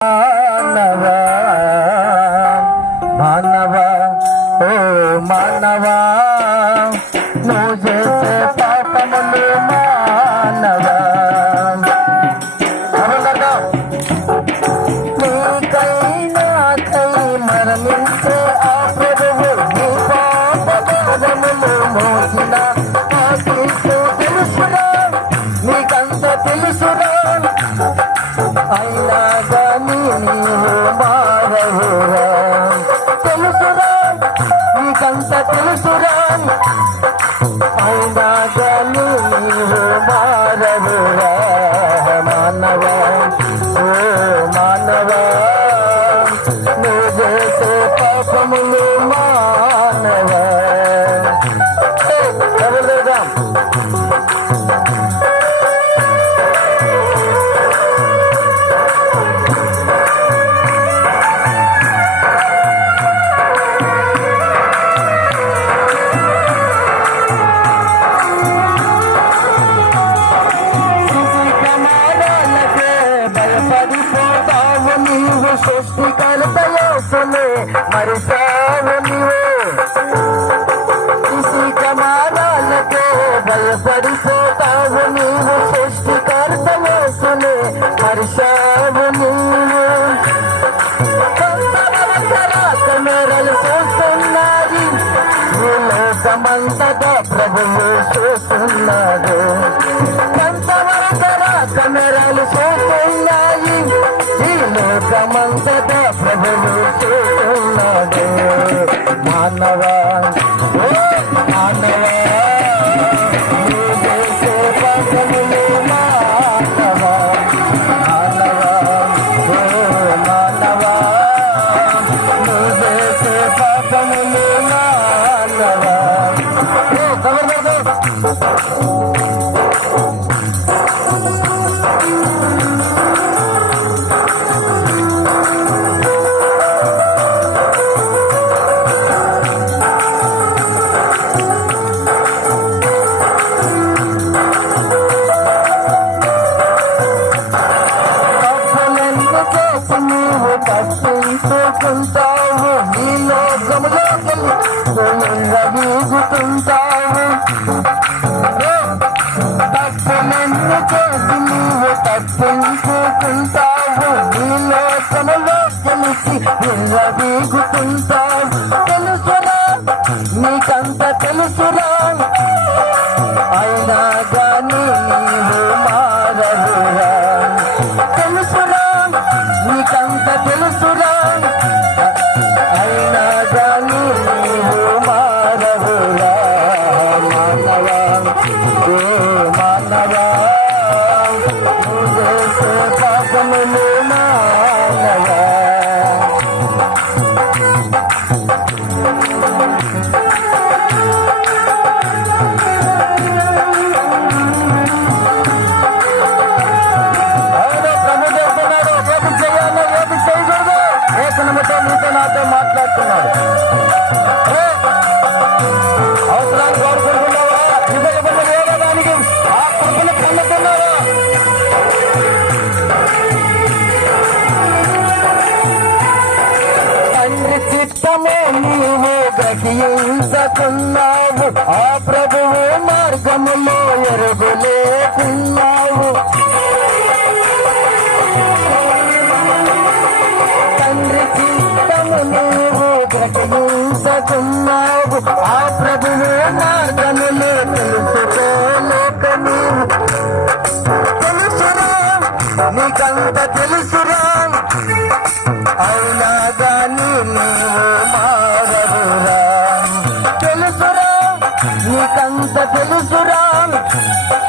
మానవ మానవ ఓ మానవ నువ్వు చేసే పాపములు అయినా నీవు మారవురా మానవ ఓ మానవ. నువ్వు చేసే పాపములు మా నీవు సృష్టికర్త యేసునే మరిసావు నీవు. ఇసి ప్రమాదాలకే భయపడిపోతావు నీవు. సృష్టికర్త యేసునే మరిసావు నీవు. కెమెరలు చూస్తున్నాయి ఈ లోకమంతగా ప్రభువు చూస్తున్నాడు కొంతవరకరా కెమెరాలు చూస్తున్నాయి లోకమంతటా ప్రభువు చేస్తున్నాడు మానవ చేసి నీవు తప్పించుకుంటావు నీ లోకములో వీగుతుంటావు. తప్పులెందు చేసి నీవు తప్పించుకుంటావు నీ లోకములో కలిసి వీగుతుంటావు. తెలుసురా నీకంత తెలుసురా తెలుసురా తండ్రి చిత్తమే నీవు గ్రహించకున్నావు ఆ ప్రభువు మార్గములో ఎరుగులేకున్నావు. తండ్రి చిత్తము నీవు గతించకున్నావు ఆ ప్రభువు మార్గములో తెలుసుకోలేక నీవు తెలుసురా నీకంత తెలుసురా. అవునా? మారవురా తెలుసురా.